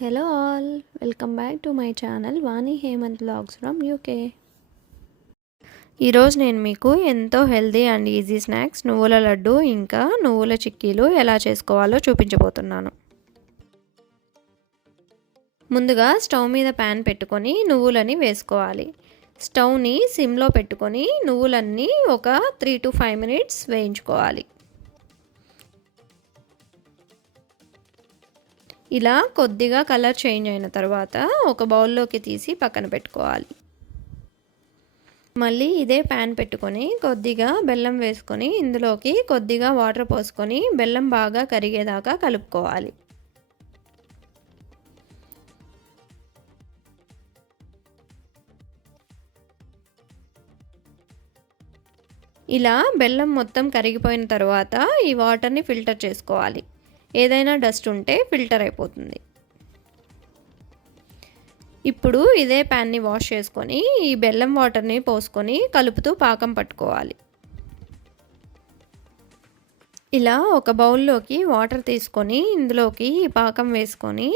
Hello all welcome back to my channel Vani Hemanth vlogs from UK ఈరోజు నేను మీకు ఎంతో హెల్దీ అండ్ ఈజీ స్నాక్స్ నువ్వుల లడ్డు ఇంకా నువ్వుల చిక్కీలు ఎలా చేసుకోవాలో చూపించబోతున్నాను. ముందుగా స్టవ్ మీద ప్యాన్ పెట్టుకొని నువ్వులని వేసుకోవాలి. స్టవ్ని సిమ్లో పెట్టుకొని నువ్వులన్నీ ఒక త్రీ టు ఫైవ్ మినిట్స్ వేయించుకోవాలి. ఇలా కొద్దిగా కలర్ చేంజ్ అయిన తర్వాత ఒక బౌల్లోకి తీసి పక్కన పెట్టుకోవాలి. మళ్ళీ ఇదే ప్యాన్ పెట్టుకొని కొద్దిగా బెల్లం వేసుకొని ఇందులోకి కొద్దిగా వాటర్ పోసుకొని బెల్లం బాగా కరిగేదాకా కలుపుకోవాలి. ఇలా బెల్లం మొత్తం కరిగిపోయిన తర్వాత ఈ వాటర్ని ఫిల్టర్ చేసుకోవాలి. ఏదైనా డస్ట్ ఉంటే ఫిల్టర్ అయిపోతుంది. ఇప్పుడు ఇదే ప్యాన్ని వాష్ చేసుకొని ఈ బెల్లం వాటర్ని పోసుకొని కలుపుతూ పాకం పట్టుకోవాలి. ఇలా ఒక బౌల్లోకి వాటర్ తీసుకొని ఇందులోకి ఈ పాకం వేసుకొని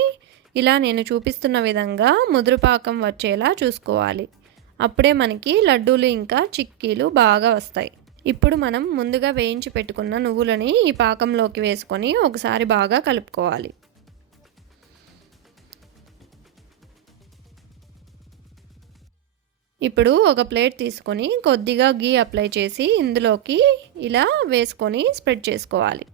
ఇలా నేను చూపిస్తున్న విధంగా ముదురు పాకం వచ్చేలా చూసుకోవాలి. అప్పుడే మనకి లడ్డూలు ఇంకా చిక్కీలు బాగా వస్తాయి. ఇప్పుడు మనం ముందుగా వేయించి పెట్టుకున్న నువ్వులని ఈ పాకంలోకి వేసుకొని ఒకసారి బాగా కలుపుకోవాలి. ఇప్పుడు ఒక ప్లేట్ తీసుకొని కొద్దిగా గీ అప్లై చేసి ఇందులోకి ఇలా వేసుకొని స్ప్రెడ్ చేసుకోవాలి.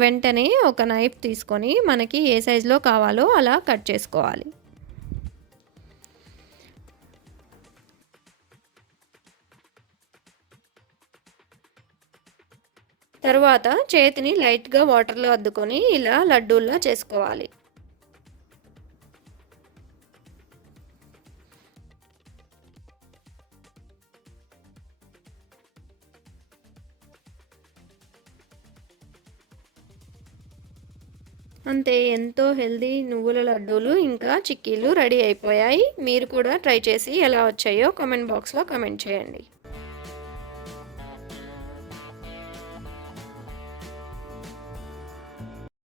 వెంటనే ఒక నైఫ్ తీసుకొని మనకి ఏ సైజులో కావాలో అలా కట్ చేసుకోవాలి. తర్వాత చేతిని లైట్గా వాటర్లో అద్దుకొని ఇలా లడ్డూల్లా చేసుకోవాలి. అంతే ఎంతో హెల్దీ నువ్వుల లడ్డూలు ఇంకా చిక్కీలు రెడీ అయిపోయాయి. మీరు కూడా ట్రై చేసి ఎలా వచ్చాయో కామెంట్ బాక్స్లో కామెంట్ చేయండి.